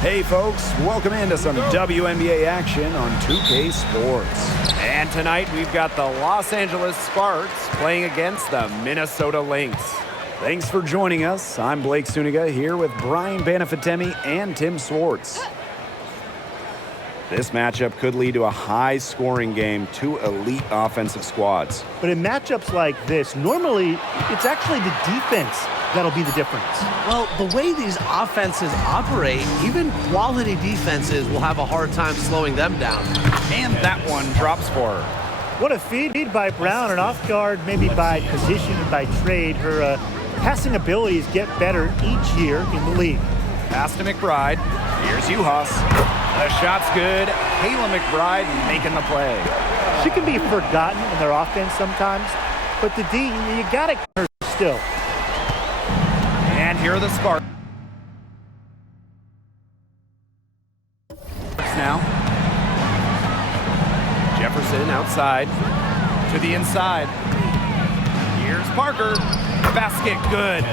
Hey folks, welcome into some WNBA action on 2K Sports. And tonight we've got the Los Angeles Sparks playing against the Minnesota Lynx. Thanks for joining us. I'm Blake Suniga here with Brian Banafitemi and Tim Swartz. This matchup could lead to a high-scoring game, two elite offensive squads. But in matchups like this, normally it's actually the defense that'll be the difference. Well, the way these offenses operate, even quality defenses will have a hard time slowing them down. And that one drops for her. What a feed by Brown, and off guard maybe by position and by trade. Her passing abilities get better each year in the league. Pass to McBride. Here's Uhas. The shot's good. Kayla McBride making the play. She can be forgotten in their offense sometimes, but the D, you gotta keep her still. And here are the Sparks now. Jefferson outside to the inside. Here's Parker. Basket good.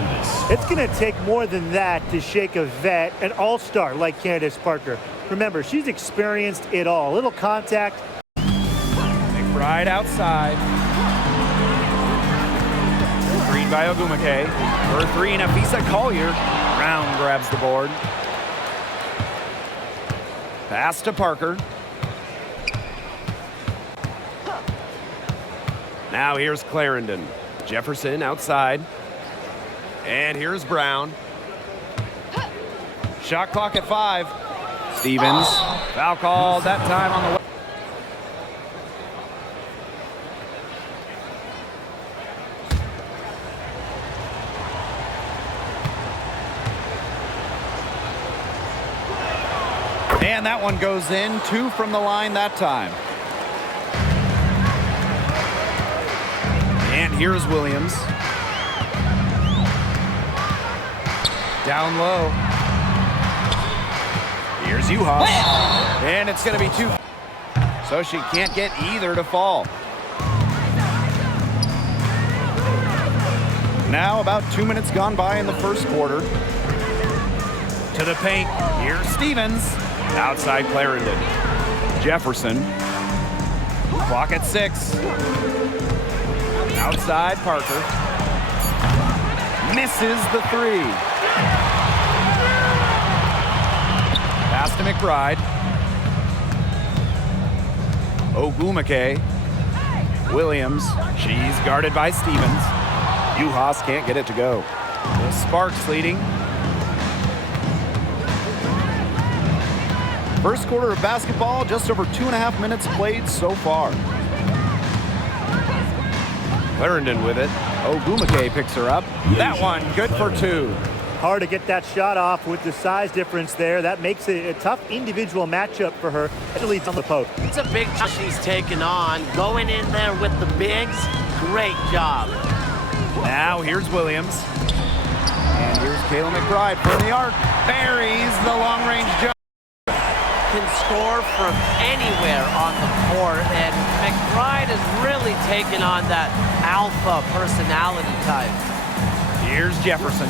It's going to take more than that to shake a vet, an all-star like Candace Parker. Remember, she's experienced it all. Little contact. McBride outside. Screen by Ogumake. For three, Nafisa Collier. Brown grabs the board. Pass to Parker. Now here's Clarendon. Jefferson outside. And here's Brown. Shot clock at 5. Stevens. Foul called that time on the way. And that one goes in. 2 from the line that time. And here's Williams. Down low. Here's Uhas. And it's going to be 2. So she can't get either to fall. Now about 2 minutes gone by in the first quarter. To the paint. Here's Stevens. Outside Clarendon. Jefferson. Clock at 6. Outside Parker. Misses the 3. Pass to McBride. Ogumake. Williams. She's guarded by Stevens. Uhas can't get it to go. The Sparks leading. First quarter of basketball, just over 2.5 minutes played so far. Clarendon with it. Ogumake picks her up. That one good for 2. Hard to get that shot off with the size difference there. That makes it a tough individual matchup for her. It leads on the post. It's a big shot she's taken on. Going in there with the bigs, great job. Now here's Williams. And here's Kayla McBride from the arc. Buries the long-range jump. Can score from anywhere on the court, and McBride has really taken on that alpha personality type. Here's Jefferson.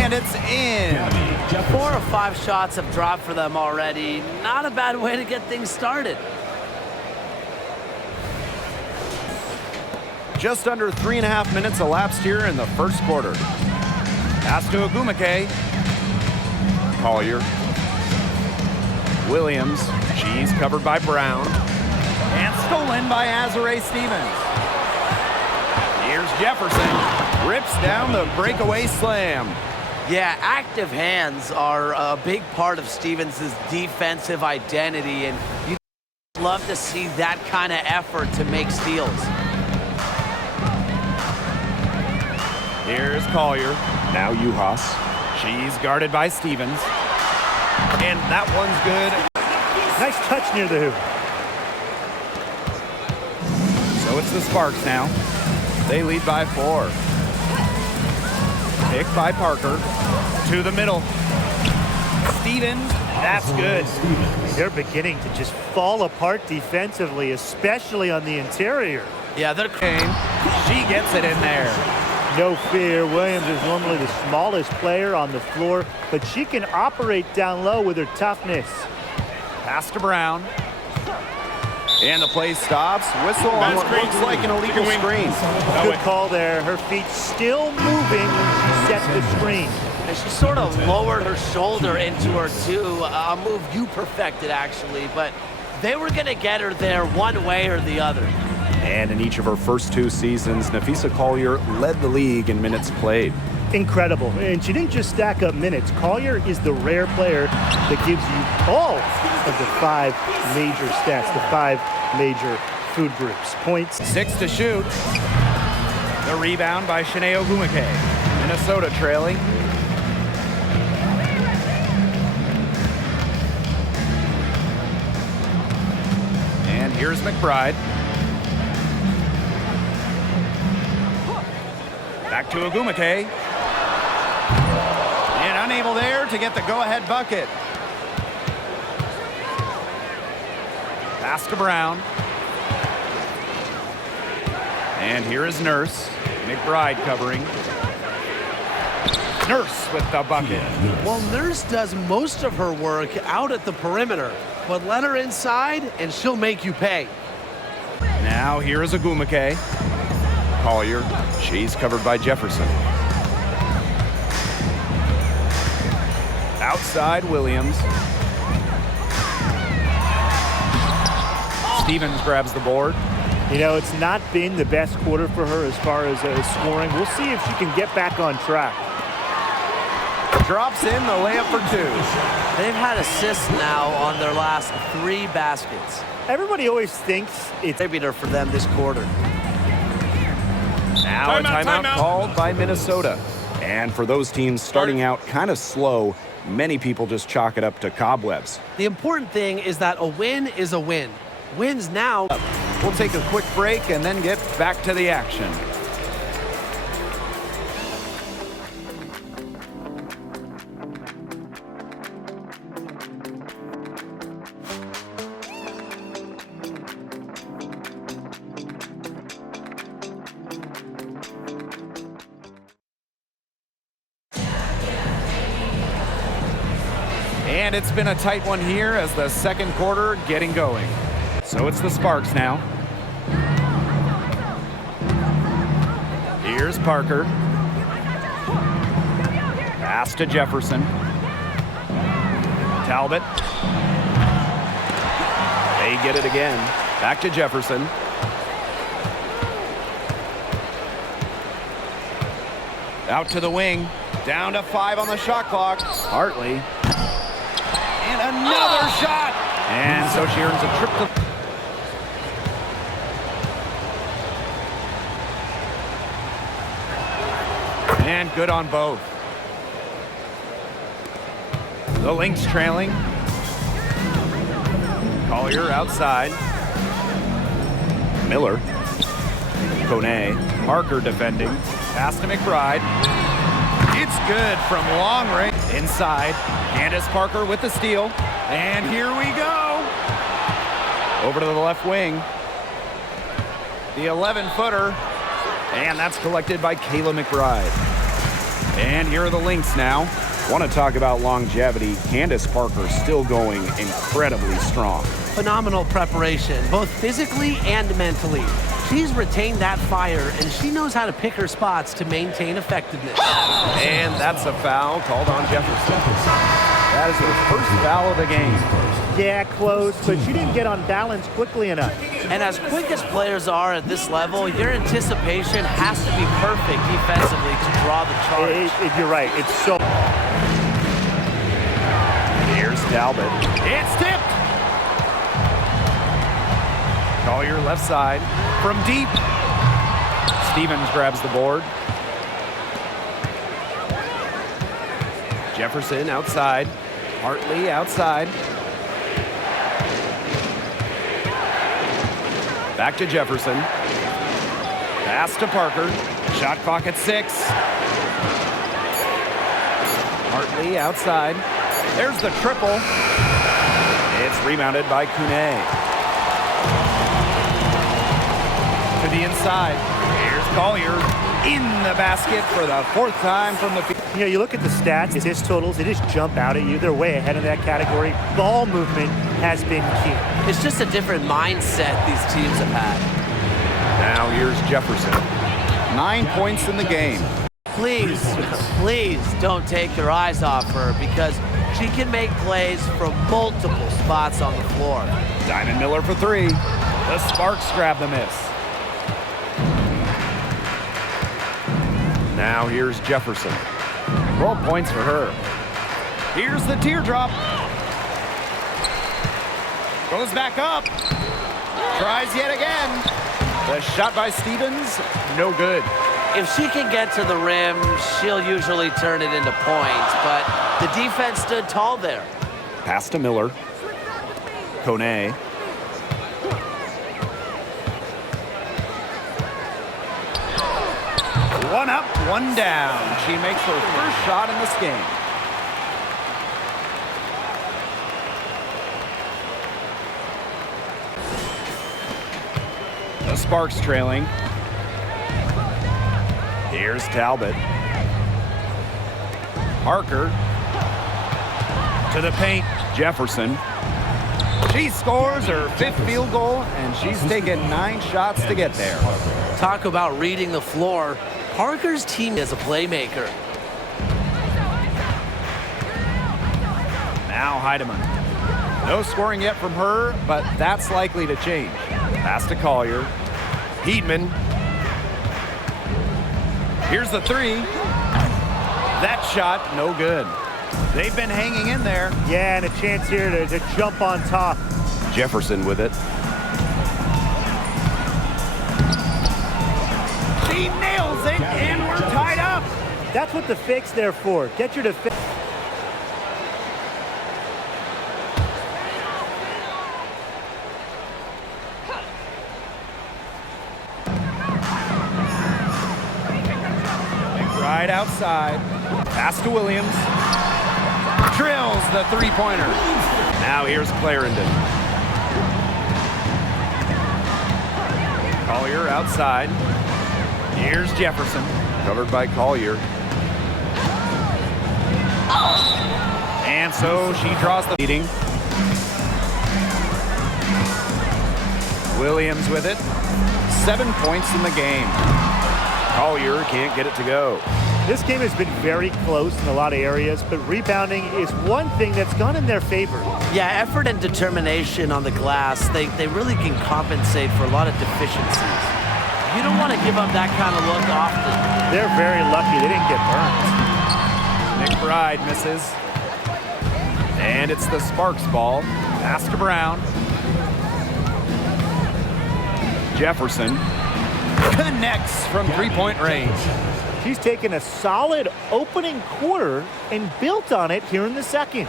And it's in. 4 or 5 shots have dropped for them already. Not a bad way to get things started. Just under 3.5 minutes elapsed here in the first quarter. Pass to Ogumake. Collier. Williams. She's covered by Brown. And stolen by Azare Stevens. Here's Jefferson. Rips down the breakaway slam. Yeah, active hands are a big part of Stevens' defensive identity, and you love to see that kind of effort to make steals. Here's Collier. Now Uhas. She's guarded by Stevens. And that one's good. Nice touch near the hoop. So it's the Sparks now. They lead by 4. Picked by Parker. To the middle. Stevens. That's good. They're beginning to just fall apart defensively, especially on the interior. Yeah, they're She gets it in there. No fear. Williams is normally the smallest player on the floor, but she can operate down low with her toughness. Pass to Brown. And the play stops. Whistle on what looks like an illegal screen. Good call there. Her feet still moving when she sets the screen. And she sort of lowered her shoulder into her, too. A move you perfected, actually. But they were going to get her there one way or the other. And in each of her first 2 seasons, Napheesa Collier led the league in minutes played. Incredible. And she didn't just stack up minutes. Collier is the rare player that gives you all of the 5 major stats, the 5 major food groups. Points. 6 to shoot. The rebound by Shanae Ogwumike. Minnesota trailing. And here's McBride. Back to Ogwumike. And unable there to get the go-ahead bucket. Pass to Brown. And here is Nurse. McBride covering. Nurse with the bucket. Well, Nurse does most of her work out at the perimeter, but let her inside and she'll make you pay. Now here is Ogwumike. Collier. She's covered by Jefferson. Outside Williams. Stevens grabs the board. You know, it's not been the best quarter for her as far as scoring. We'll see if she can get back on track. Drops in the layup for 2. They've had assists now on their last 3 baskets. Everybody always thinks it's Contributor for them this quarter. Now a timeout called by Minnesota. And for those teams starting out kind of slow, many people just chalk it up to cobwebs. The important thing is that a win is a win. Wins now. We'll take a quick break and then get back to the action. And it's been a tight one here as the second quarter getting going. So it's the Sparks now. Here's Parker. Pass to Jefferson. Talbot. They get it again. Back to Jefferson. Out to the wing. Down to 5 on the shot clock. Hartley. And another shot. And so she earns a triple. And good on both. The Lynx trailing. Collier outside. Miller. Kone. Parker defending. Pass to McBride. It's good from long range. Inside. Candace Parker with the steal. And here we go. Over to the left wing. The 11-footer. And that's collected by Kayla McBride. And here are the Lynx now. Want to talk about longevity? Candace Parker still going incredibly strong. Phenomenal preparation, both physically and mentally. She's retained that fire, and she knows how to pick her spots to maintain effectiveness. And that's a foul called on Jefferson. That is her first foul of the game. Yeah, close, but she didn't get on balance quickly enough. And as quick as players are at this level, your anticipation has to be perfect defensively to draw the charge. You're right. It's so... Here's Talbot. It's tipped. Collier left side from deep. Stevens grabs the board. Jefferson outside. Hartley outside. Back to Jefferson. Pass to Parker. Shot clock at 6. Hartley outside. There's the triple. It's rebounded by Kone. To the inside. Here's Collier. In the basket for the 4th time from the field. You know, you look at the stats, assist totals, they just jump out at you. They're way ahead in that category. Ball movement has been key. It's just a different mindset these teams have had. Now here's Jefferson. 9 points in the game. Please, please don't take your eyes off her because she can make plays from multiple spots on the floor. Diamond Miller for 3. The Sparks grab the miss. Now here's Jefferson. 12 points for her. Here's the teardrop. Goes back up. Tries yet again. The shot by Stevens, no good. If she can get to the rim, she'll usually turn it into points, but the defense stood tall there. Pass to Miller. Kone. One up, one down. She makes her first shot in this game. The Sparks trailing. Here's Talbot. Parker. To the paint. Jefferson. She scores her 5th field goal, and she's taken 9 shots to get there. Talk about reading the floor. Parker's team is a playmaker. Now Heidemann. No scoring yet from her, but that's likely to change. Pass to Collier. Heedman. Here's the 3. That shot, no good. They've been hanging in there. Yeah, and a chance here to jump on top. Jefferson with it. She nails it, and we're tied up. That's what the fake's there for. Get your defense. Right outside. Pass to Williams. Drills the 3-pointer. Now here's Clarendon. Collier outside. Here's Jefferson. Covered by Collier. And so she draws the leading. Williams with it. 7 points in the game. Collier can't get it to go. This game has been very close in a lot of areas, but rebounding is one thing that's gone in their favor. Yeah, effort and determination on the glass, they really can compensate for a lot of deficiencies. You don't want to give up that kind of look often. They're very lucky they didn't get burned. McBride misses. And it's the Sparks ball. Pass to Brown. Jefferson connects from 3-point range. She's taken a solid opening quarter and built on it here in the second.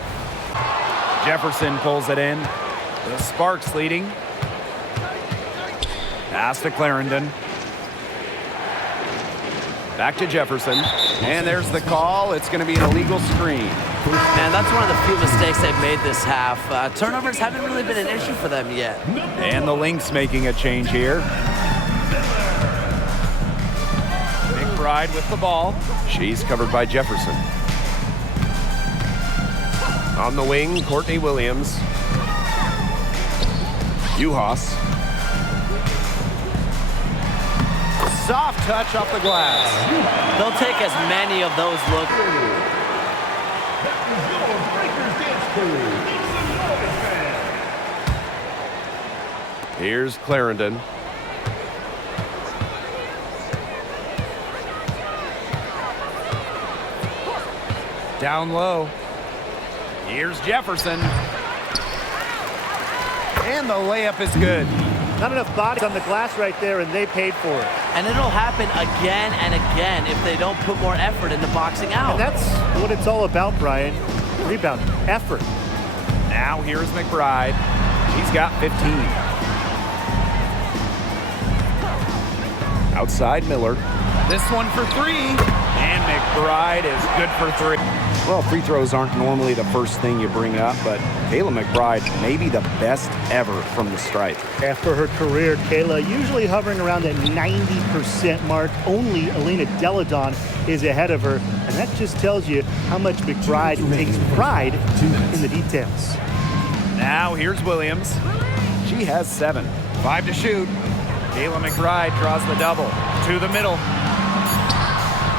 Jefferson pulls it in. The Sparks leading. Pass to Clarendon. Back to Jefferson. And there's the call. It's going to be an illegal screen. Man, that's one of the few mistakes they've made this half. Turnovers haven't really been an issue for them yet. And the Lynx making a change here. McBride with the ball. She's covered by Jefferson. On the wing, Courtney Williams. Uhas. Soft touch off the glass. They'll take as many of those looks. Here's Clarendon. Down low. Here's Jefferson. And the layup is good. Not enough bodies on the glass right there, and they paid for it. And it'll happen again and again if they don't put more effort into boxing out. And that's what it's all about, Brian. Rebound, effort. Now here's McBride. He's got 15. Outside Miller. This one for three, and McBride is good for three. Well, free throws aren't normally the first thing you bring up, but Kayla McBride may be the best ever from the stripe. After her career, Kayla usually hovering around that 90% mark. Only Elena Deladon is ahead of her, and that just tells you how much McBride takes pride in the details. Now here's Williams. She has 7. 5 to shoot. Kayla McBride draws the double. To the middle.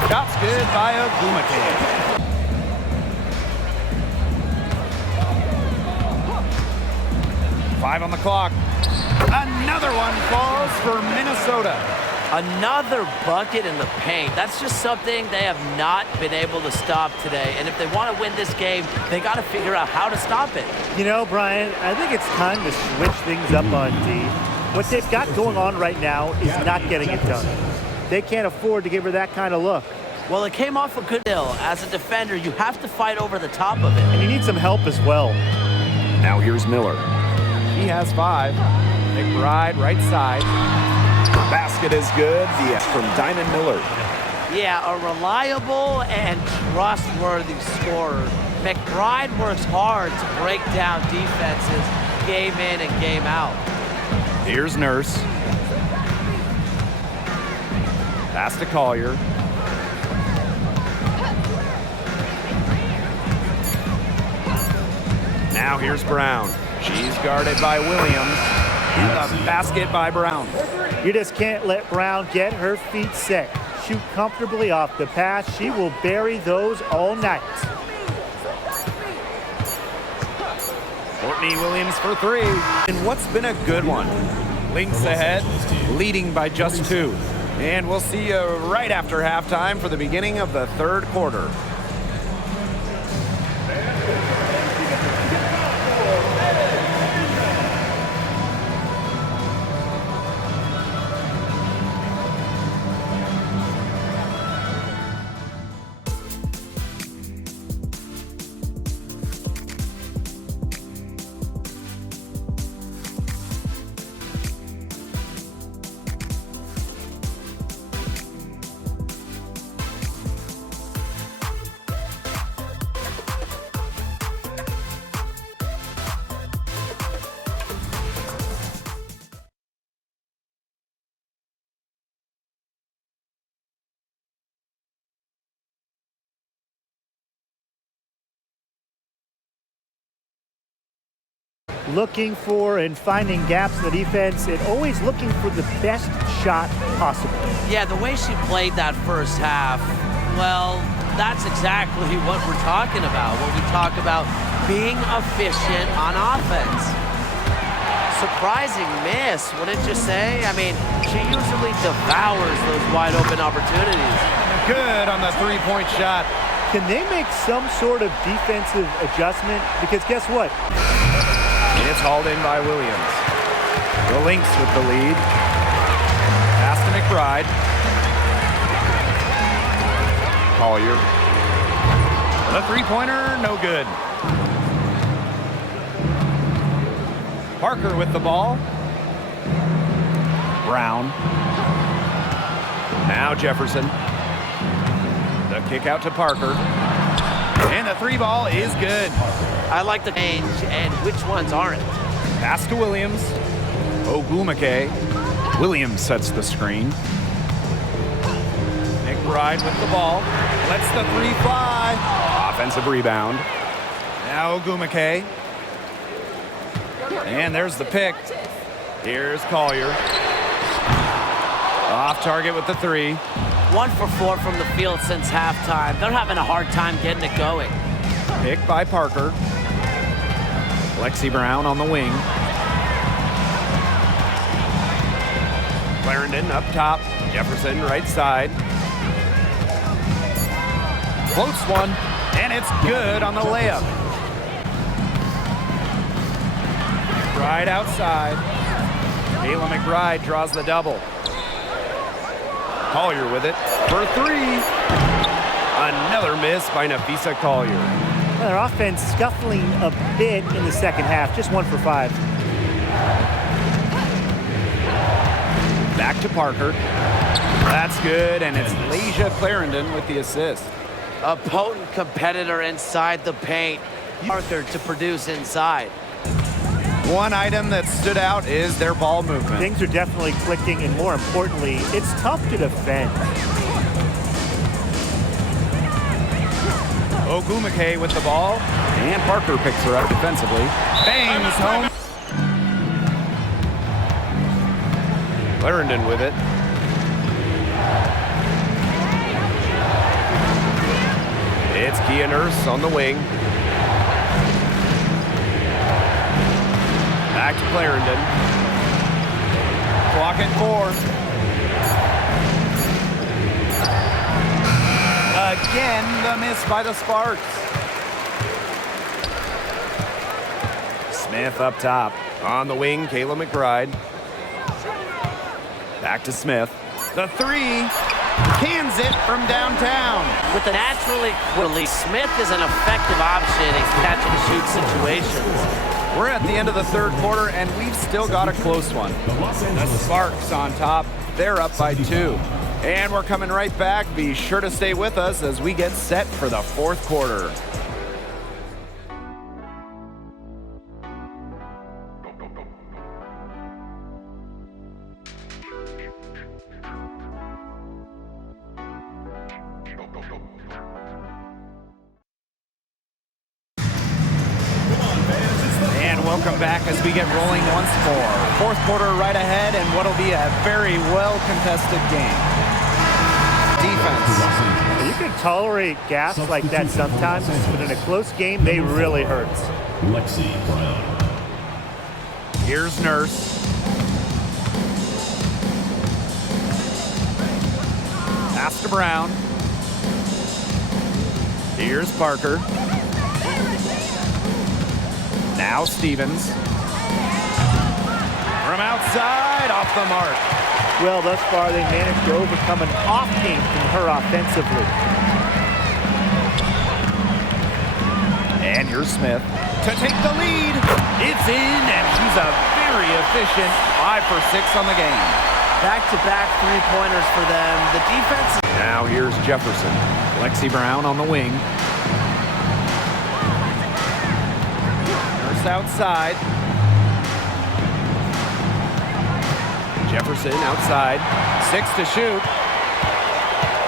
Shot's good by Ogumake. 5 on the clock. Another one falls for Minnesota. Another bucket in the paint. That's just something they have not been able to stop today. And if they want to win this game, they got to figure out how to stop it. You know, Brian, I think it's time to switch things up on D. What they've got going on right now is not getting it done. They can't afford to give her that kind of look. Well, it came off a good hill. As a defender, you have to fight over the top of it. And you need some help as well. Now here's Miller. He has 5. McBride right side. Basket is good. Yes, from Diamond Miller. Yeah, a reliable and trustworthy scorer. McBride works hard to break down defenses game in and game out. Here's Nurse. Pass to Collier. Now here's Brown. She's guarded by Williams. And the basket by Brown. You just can't let Brown get her feet set. Shoot comfortably off the pass. She will bury those all night. Courtney Williams for 3. And what's been a good one? Lynx ahead, leading by just 2. And we'll see you right after halftime for the beginning of the third quarter. Looking for and finding gaps in the defense and always looking for the best shot possible. Yeah, the way she played that first half, well, that's exactly what we're talking about when we talk about being efficient on offense. Surprising miss, wouldn't you say? I mean, she usually devours those wide open opportunities. Good on the three-point shot. Can they make some sort of defensive adjustment? Because guess what? It's hauled in by Williams. The Lynx with the lead. Pass to McBride. Collier. The three-pointer, no good. Parker with the ball. Brown. Now Jefferson. The kick out to Parker. And the three ball is good. I like the change and which ones aren't. Pass to Williams. Ogumake. Williams sets the screen. McBride with the ball. Lets the three fly. Offensive rebound. Now Ogumake. And there's the pick. Here's Collier. Off target with the three. 1 for 4 from the field since halftime. They're having a hard time getting it going. Pick by Parker. Lexi Brown on the wing. Clarendon up top. Jefferson right side. Floats one, and it's good on the layup. McBride outside. Kayla McBride draws the double. Collier with it for 3. Another miss by Nafisa Collier. Their offense scuffling a bit in the second half, just 1 for 5. Back to Parker. That's good, and it's Leisha Clarendon with the assist. A potent competitor inside the paint. Parker to produce inside. One item that stood out is their ball movement. Things are definitely clicking, and more importantly, it's tough to defend. Ogumake with the ball, And Parker picks her up defensively. bangs home. Clarendon with it. It's Kia Nurse on the wing. Back to Clarendon. Clock at 4. Again, the miss by the Sparks. Smith up top. On the wing, Kayla McBride. Back to Smith. The 3. Cans it from downtown. With a naturally release, Smith is an effective option in catch-and-shoot situations. We're at the end of the third quarter, and we've still got a close one. The Sparks on top. They're up by 2. And we're coming right back. Be sure to stay with us as we get set for the fourth quarter. Welcome back as we get rolling once more. Fourth quarter right ahead, and what'll be a very well-contested game. Defense. You can tolerate gaps like that sometimes, but in a close game, they really hurt. Lexi Brown. Here's Nurse. Pass to Brown. Here's Parker. Now Stevens. From outside, off the mark. Well, thus far, they managed to overcome an off game from her offensively. And here's Smith to take the lead. It's in, and she's a very efficient 5 for 6 on the game. Back-to-back three-pointers for them. The defense. Now here's Jefferson. Lexi Brown on the wing. Nurse outside. Jefferson outside. 6 to shoot.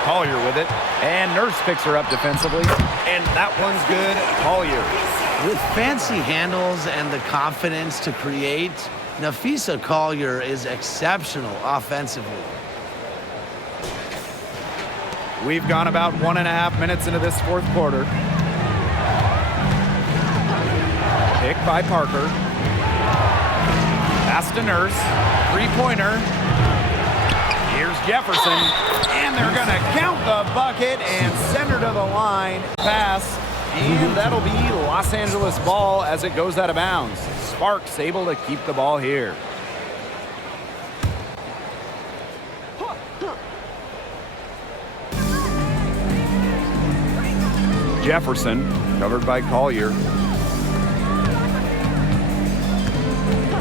Collier with it. And Nurse picks her up defensively. And that one's good. Collier. With fancy handles and the confidence to create, Nafisa Collier is exceptional offensively. We've gone about 1.5 minutes into this fourth quarter. Pick by Parker. Pass to Nurse. Three-pointer. Here's Jefferson. And they're going to count the bucket and send her to the line. Pass. And that'll be Los Angeles ball as it goes out of bounds. Sparks able to keep the ball here. Jefferson, covered by Collier.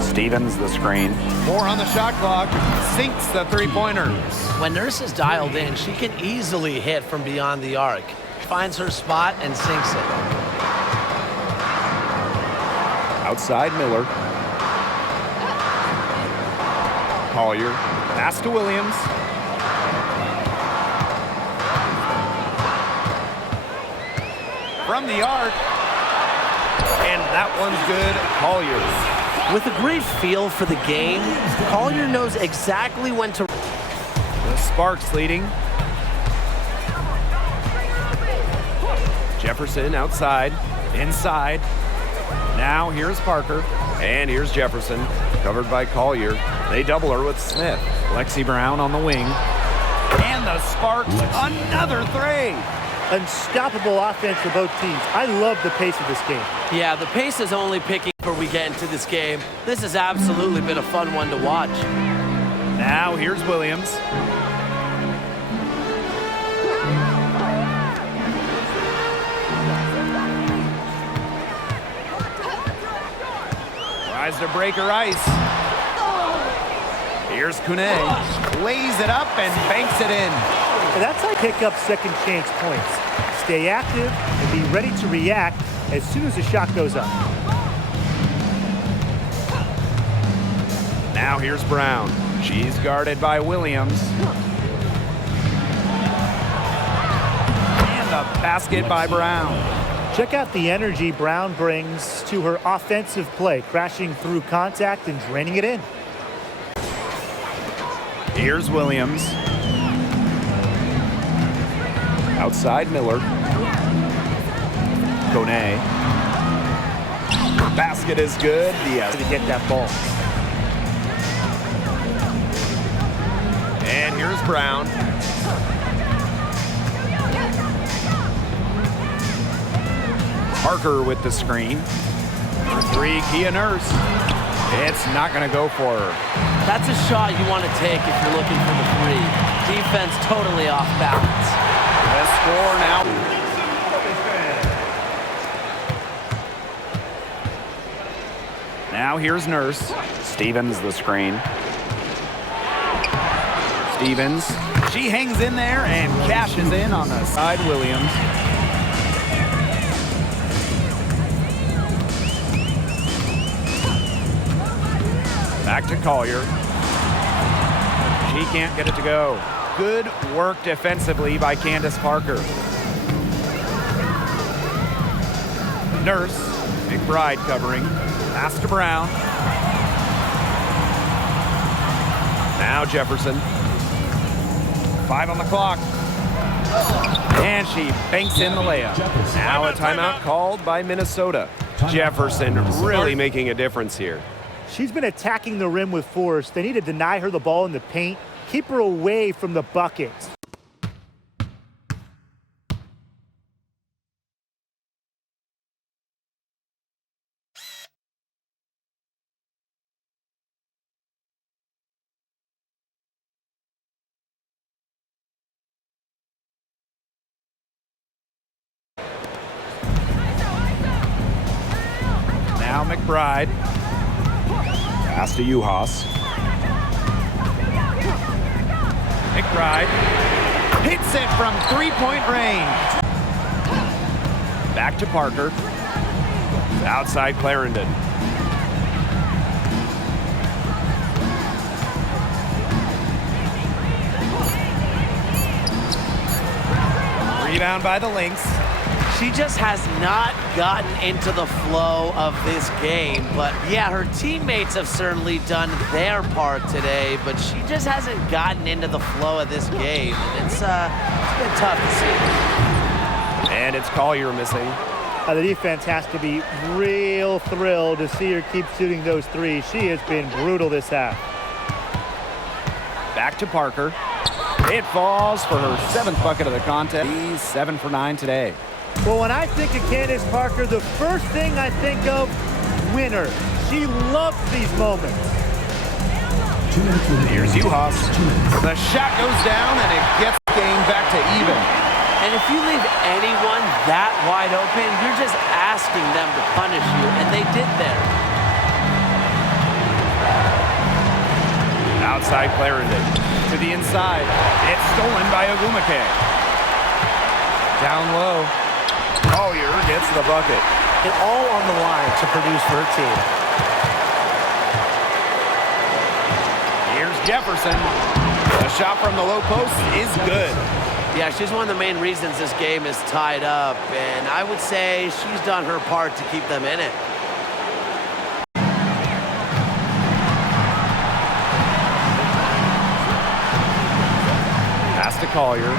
Stevens, the screen. 4 on the shot clock. Sinks the three-pointer. When Nurse is dialed in, she can easily hit from beyond the arc. Finds her spot and sinks it. Outside Miller. Collier. Pass to Williams. From the arc. And that one's good. Collier. With a great feel for the game, Collier knows exactly when to... The Sparks leading. Jefferson outside. Inside. Now here's Parker. And here's Jefferson. Covered by Collier. They double her with Smith. Lexi Brown on the wing. And the Sparks, another three. Unstoppable offense for both teams. I love the pace of this game. Yeah, the pace is only picking up as we get into this game. This has absolutely been a fun one to watch. Now here's Williams. Tries to break her ice. Here's Kune. Lays it up and banks it in. And that's how you pick up second chance points. Stay active and be ready to react as soon as the shot goes up. Now here's Brown. She's guarded by Williams. And a basket by Brown. Check out the energy Brown brings to her offensive play, crashing through contact and draining it in. Here's Williams. Outside Miller. Kone. Basket is good. Diaz To get that ball. And here's Brown. Parker with the screen. For three, Kia Nurse. It's not going to go for her. That's a shot you want to take if you're looking for the three. Defense totally off balance. The score now. Now here's Nurse. Stevens the screen. Stevens. She hangs in there and cashes in on the side. Williams. Back to Collier. She can't get it to go. Good work defensively by Candace Parker. Nurse. McBride covering. Pass to Brown. Now Jefferson. 5 on the clock. And she banks in the layup. Now a timeout called by Minnesota. Jefferson really making a difference here. She's been attacking the rim with force. They need to deny her the ball in the paint, keep her away from the buckets. Now McBride. Pass to Uhas. McBride hits it from three-point range. Back to Parker. Outside Clarendon. Rebound by the Lynx. She just has not gotten into the flow of this game. But yeah, her teammates have certainly done their part today, but she just hasn't gotten into the flow of this game. And it's been tough to see. And it's Collier missing. The defense has to be real thrilled to see her keep shooting those threes. She has been brutal this half. Back to Parker. It falls for her 7th bucket of the contest. He's 7 for 9 today. Well, when I think of Candace Parker, the first thing I think of, winner. She loves these moments. Here's Uhas. The shot goes down and it gets the game back to even. And if you leave anyone that wide open, you're just asking them to punish you, and they did there. Outside Clarendon. To the inside. It's stolen by Ogumake. Down low. Collier gets the bucket. And all on the line to produce for her team. Here's Jefferson. The shot from the low post is good. Yeah, she's one of the main reasons this game is tied up, and I would say she's done her part to keep them in it. Pass to Collier.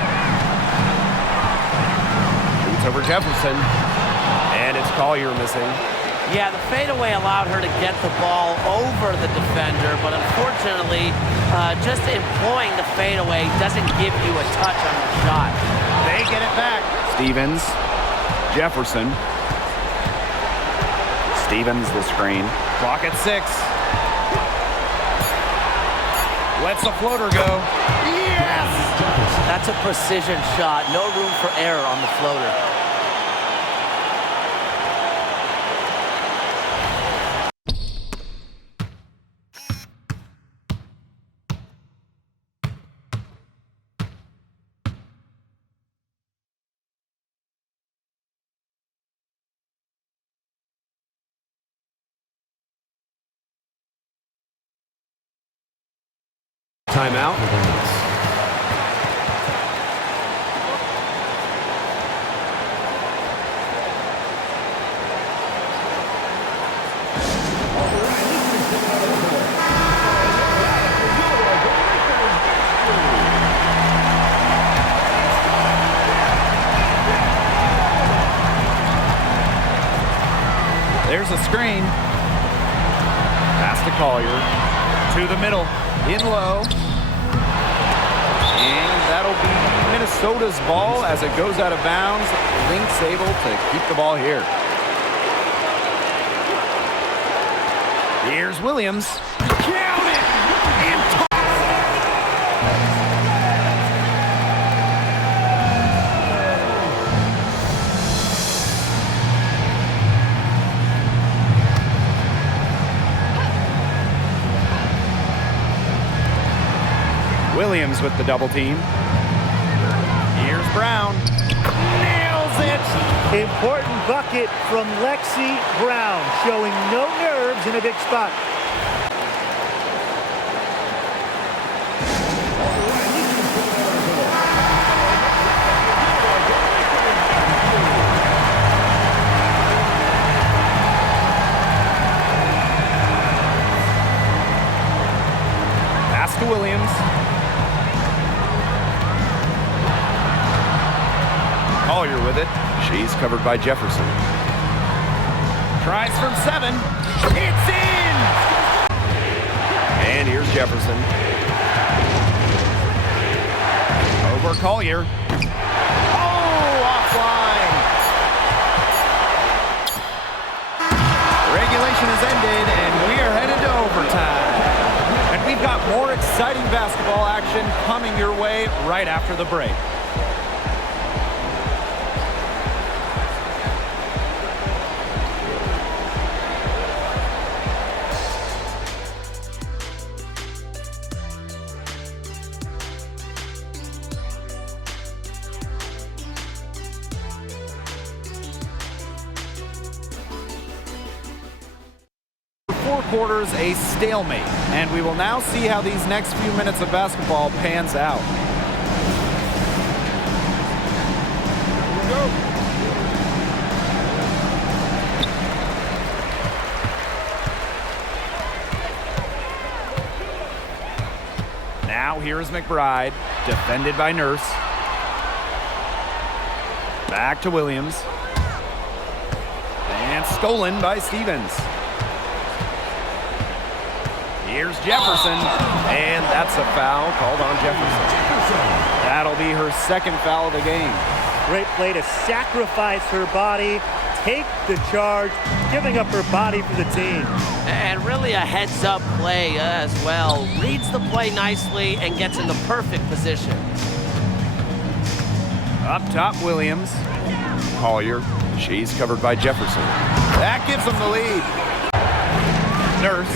Shoots over Jefferson. And it's Collier missing. Yeah, the fadeaway allowed her to get the ball over the defender, but unfortunately, just employing the fadeaway doesn't give you a touch on the shot. They get it back. Stevens. Jefferson. Stevens the screen. Clock at 6. Lets the floater go. Yes! That's a precision shot. No room for error on the floater. timeout for the Lynx. There's a screen. Pass to Collier. To the middle. In low. And that'll be Minnesota's ball as it goes out of bounds. Lynx able to keep the ball here. Here's Williams. Count it! And Williams with the double team. Here's Brown. Nails it! Important bucket from Lexi Brown, showing no nerves in a big spot. Pass to Williams. Collier with it. She's covered by Jefferson. Tries from 7. It's in! And here's Jefferson. Over Collier. Oh, offline! Regulation has ended, and we are headed to overtime. And we've got more exciting basketball action coming your way right after the break. Four quarters, a stalemate, and we will now see how these next few minutes of basketball pans out. Now here's McBride, defended by Nurse. Back to Williams. And stolen by Stevens. Here's Jefferson, and that's a foul called on Jefferson. That'll be her second foul of the game. Great play to sacrifice her body, take the charge, giving up her body for the team. And really a heads-up play as well. Reads the play nicely and gets in the perfect position. Up top, Williams. Collier, she's covered by Jefferson. That gives them the lead. Nurse.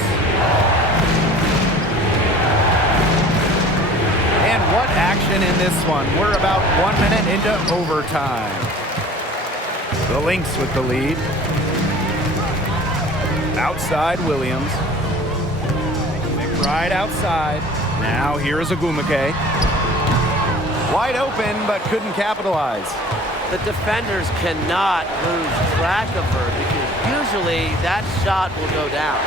And what action in this one. We're about 1 minute into overtime. The Lynx with the lead. Outside, Williams. McBride outside. Now here is Agumake. Wide open, but couldn't capitalize. The defenders cannot lose track of her because usually that shot will go down.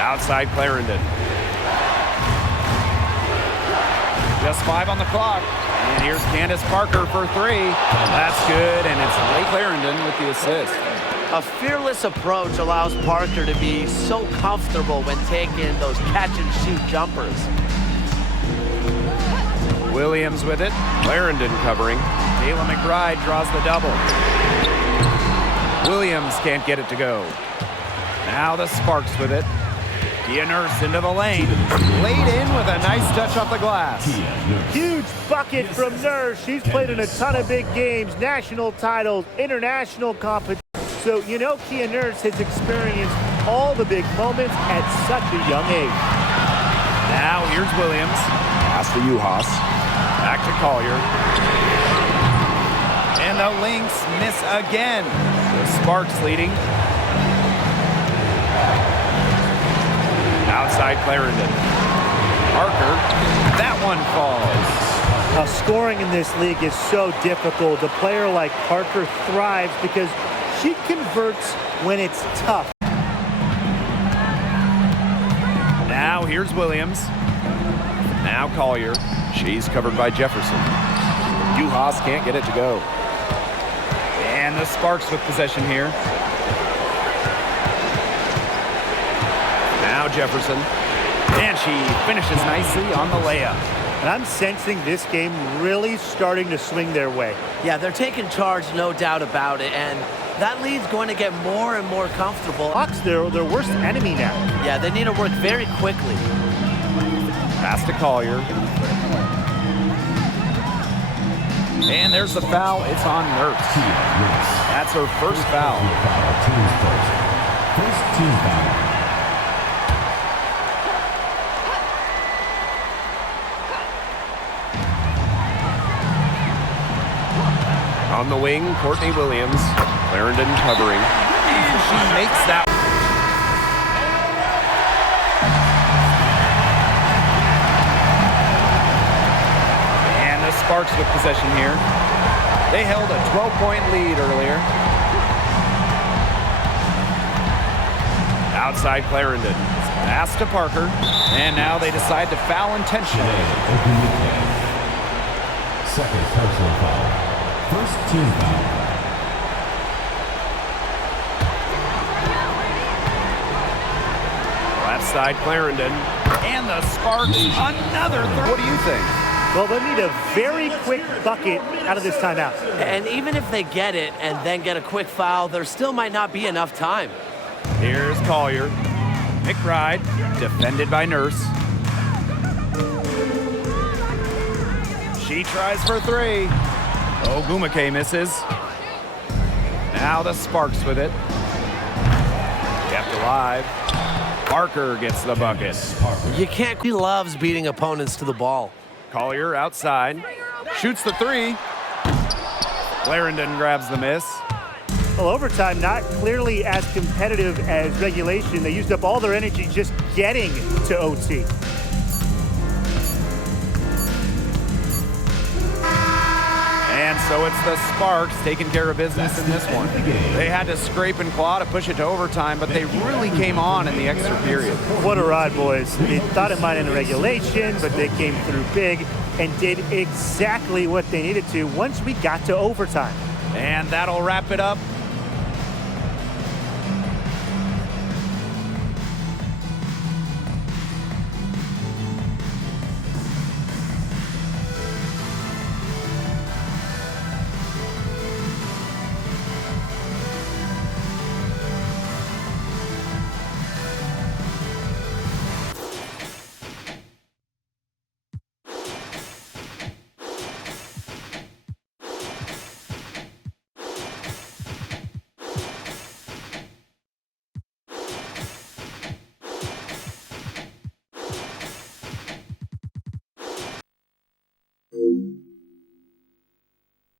Outside Clarendon. Just 5 on the clock. And here's Candace Parker for 3. That's good, and it's Leigh Clarendon with the assist. A fearless approach allows Parker to be so comfortable when taking those catch-and-shoot jumpers. Williams with it. Clarendon covering. Kayla McBride draws the double. Williams can't get it to go. Now the Sparks with it. Kia Nurse into the lane. Laid in with a nice touch off the glass. Huge bucket from Nurse. She's played in a ton of big games, national titles, international competition. So, you know, Kia Nurse has experienced all the big moments at such a young age. Now here's Williams. Pass to Uhas. Back to Collier. And the Lynx miss again. The Sparks leading. Outside Clarendon. Parker, that one falls. Scoring in this league is so difficult. A player like Parker thrives because she converts when it's tough. Now here's Williams. Now Collier. She's covered by Jefferson. Haas can't get it to go. And the Sparks with possession here. Now Jefferson. And she finishes nicely on the layup. And I'm sensing this game really starting to swing their way. Yeah, they're taking charge, no doubt about it, and that lead's going to get more and more comfortable. Hawks, their worst enemy now. Yeah, they need to work very quickly. Pass to Collier. And there's the foul. It's on Nurse. That's her first foul. First team foul. On the wing, Courtney Williams. Clarendon covering. And she makes that. And the Sparks with possession here. They held a 12-point lead earlier. Outside Clarendon. Pass to Parker. And now they decide to foul intentionally. Second personal foul. First team foul. Left side Clarendon. And the Sparks another third. What do you think? Well, they need a very quick bucket out of this timeout. And even if they get it and then get a quick foul, there still might not be enough time. Here's Collier. McBride, defended by Nurse. She tries for three. Ogumake misses. Now the Sparks with it. Kept alive. Parker gets the bucket. You can't. He loves beating opponents to the ball. Collier outside. Shoots the three. Clarendon grabs the miss. Well, overtime not clearly as competitive as regulation. They used up all their energy just getting to OT. And so it's the Sparks taking care of business in this one. They had to scrape and claw to push it to overtime, but they really came on in the extra period. What a ride, boys. They thought it might end in regulation, but they came through big and did exactly what they needed to once we got to overtime. And that'll wrap it up